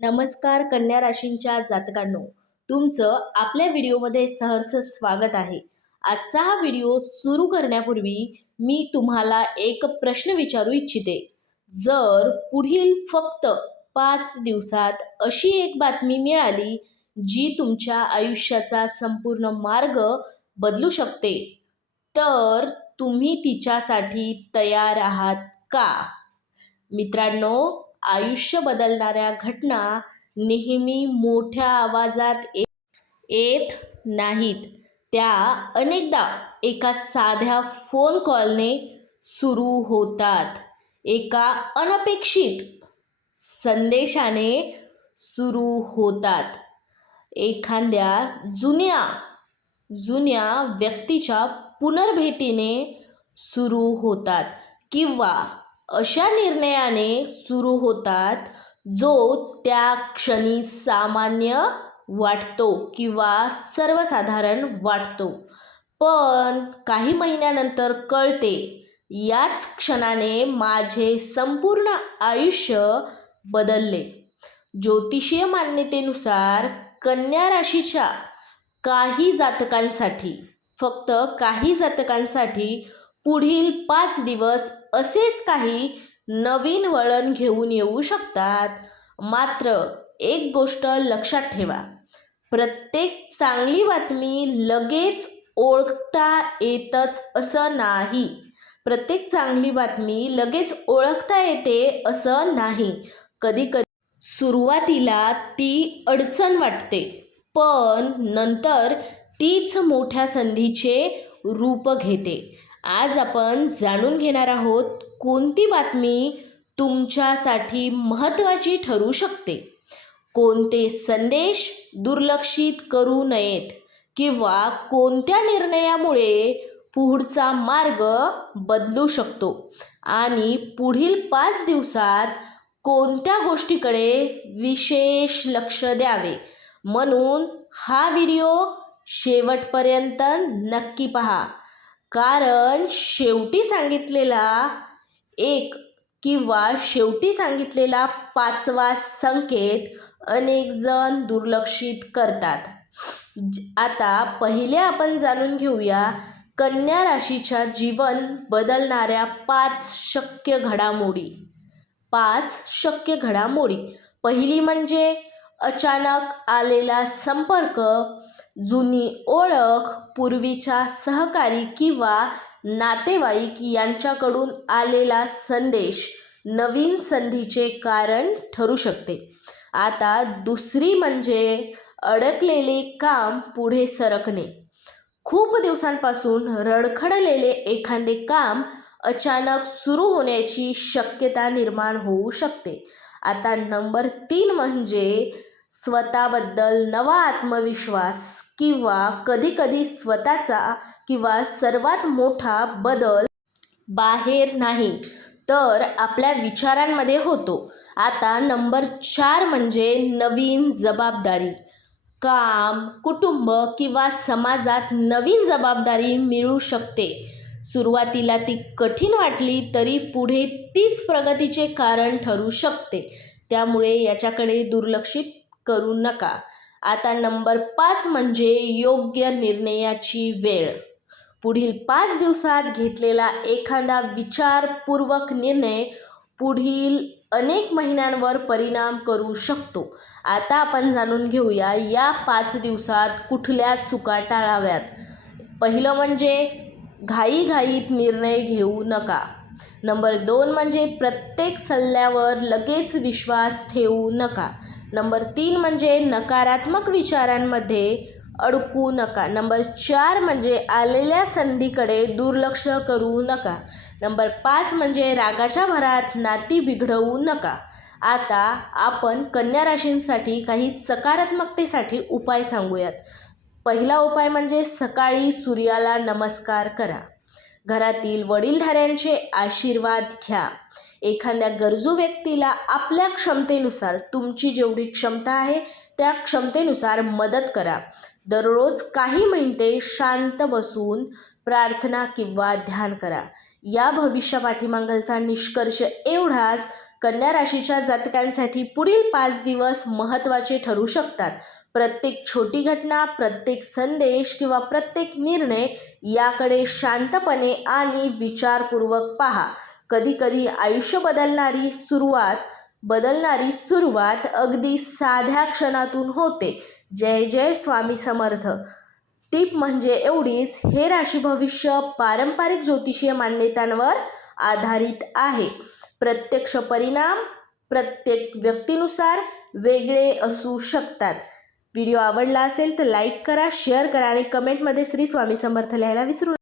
नमस्कार कन्या राशींच्या जातकांनो, तुमचं आपल्या व्हिडिओमध्ये सहर्ष स्वागत आहे। आजचा हा व्हिडिओ सुरू करण्यापूर्वी मी तुम्हाला एक प्रश्न विचारू इच्छिते। जर पुढील फक्त 5 दिवसात अशी एक बातमी मिळाली जी तुमच्या आयुष्याचा संपूर्ण मार्ग बदलू शकते, तर तुम्ही तिच्यासाठी तयार आहात का? मित्रांनो, आयुष्य बदलणाऱ्या घटना नेहमी मोठ्या आवाजात येत नाहीत। त्या अनेकदा एका साध्या फोन कॉलने सुरू होतात, एका अनपेक्षित संदेशाने सुरू होतात, एखाद्या जुन्या व्यक्तीच्या पुनर्भेटीने सुरू होतात किंवा अशा निर्णयाने सुरू होतात जो त्या क्षणी सामान्य वाटतो किंवा सर्वसाधारण वाटतो, पण काही महिन्यानंतर कळते याच क्षणाने माझे संपूर्ण आयुष्य बदलले। ज्योतिषीय मान्यतेनुसार कन्या राशीच्या काही जातकांसाठी, फक्त काही जातकांसाठी पुढील 5 दिवस असेच काही नवीन वळण घेऊन येऊ शकतात। मात्र एक गोष्ट लक्षात ठेवा, प्रत्येक चांगली बातमी लगेच ओळखता येतच असं नाही। प्रत्येक चांगली बातमी लगेच ओळखता येते असं नाही। कधी कधी सुरुवातीला ती अडचण वाटते, पण नंतर तीच मोठ्या संधीचे रूप घेते। आज आपण जाणून घेणार आहोत कोणती बातमी तुमच्यासाठी महत्त्वाची ठरू शकते, कोणते संदेश दुर्लक्षित करू नयेत किंवा कोणत्या निर्णयामुळे पुढचा मार्ग बदलू शकतो, आणि पुढील 5 दिवसात कोणत्या गोष्टीकडे विशेष लक्ष द्यावे। म्हणून हा व्हिडिओ शेवटपर्यंत नक्की पहा, कारण शेवटी सांगितलेला 5वा संकेत अनेक जण दुर्लक्षित करतात। आता पहिले आपण जाणून घेऊया कन्या राशीच्या जीवन बदलणाऱ्या 5 शक्य घडामोडी। पहिली म्हणजे अचानक आलेला संपर्क, जुनी ओळख, पूर्वीचा सहकारी किंवा नातेवाईक यांच्याकडून आलेला संदेश नवीन संधीचे कारण ठरू शकते। आता दुसरी म्हणजे अडकलेले काम पुढे सरकणे। खूप दिवसांपासून रखडलेले एखादे काम अचानक सुरू होण्याची शक्यता निर्माण होऊ शकते। आता नंबर 3 म्हणजे स्वतःबद्दल नवा आत्मविश्वास, किंवा कधीकधी स्वतःचा किंवा सर्वात मोठा बदल बाहेर नाही तर आपल्या विचारांमध्ये होतो। आता नंबर 4 म्हणजे नवीन जबाबदारी, काम, कुटुंब किंवा समाजात नवीन जबाबदारी मिळू शकते। सुरुवातीला ती कठीण वाटली तरी पुढे तीच प्रगतीचे कारण ठरू शकते, त्यामुळे याच्याकडे दुर्लक्षित करू नका। आता नंबर 5 म्हणजे योग्य निर्णयाची वेळ। पुढील 5 दिवसात घेतलेला एखादा विचारपूर्वक निर्णय पुढील अनेक महिन्यांवर परिणाम करू शकतो। आता आपण जाणून घेऊया या 5 दिवसात कुठल्या चुका टाळाव्यात। पहिलं म्हणजे घाईघाईत निर्णय घेऊ नका। नंबर 2 म्हणजे प्रत्येक सल्ल्यावर लगेच विश्वास ठेवू नका। नंबर 3 म्हणजे नकारात्मक विचारांमध्ये अडकू नका। नंबर 4 म्हणजे आलेल्या संधीकडे दुर्लक्ष करू नका। नंबर 5 म्हणजे रागाच्या भरात नाती बिघडवू नका। आता आपण कन्या राशींसाठी काही सकारात्मकतेसाठी उपाय सांगूयात। पहिला उपाय म्हणजे सकाळी सूर्याला नमस्कार करा। घरातील वडीलधाऱ्यांचे आशीर्वाद घ्या। एखाद्या गरजू व्यक्तीला आपल्या क्षमतेनुसार, तुमची जेवढी क्षमता आहे त्या क्षमतेनुसार मदत करा। दररोज काही मिनिटे शांत बसून प्रार्थना किंवा ध्यान करा। या भविष्यपाठीमागचा निष्कर्ष एवढाच कन्या राशीच्या जातकांसाठी पुढील 5 दिवस महत्त्वाचे ठरू शकतात. प्रत्येक छोटी घटना, प्रत्येक संदेश किंवा प्रत्येक निर्णय याकडे शांतपणे आणि विचारपूर्वक पहा. कधीकधी आयुष्य बदलणारी सुरुवात अगदी साध्या क्षणातून होते. जय जय स्वामी समर्थ. टीप म्हणजे एवढीच, हे राशी भविष्य पारंपरिक ज्योतिषीय मान्यतांवर आधारित आहे. प्रत्यक्ष परिणाम प्रत्येक व्यक्तीनुसार वेगळे असू शकतात. व्हिडिओ आवडला असेल तर लाईक करा, शेअर करा आणि कमेंटमध्ये श्री स्वामी समर्थ लिहायला विसरू नका.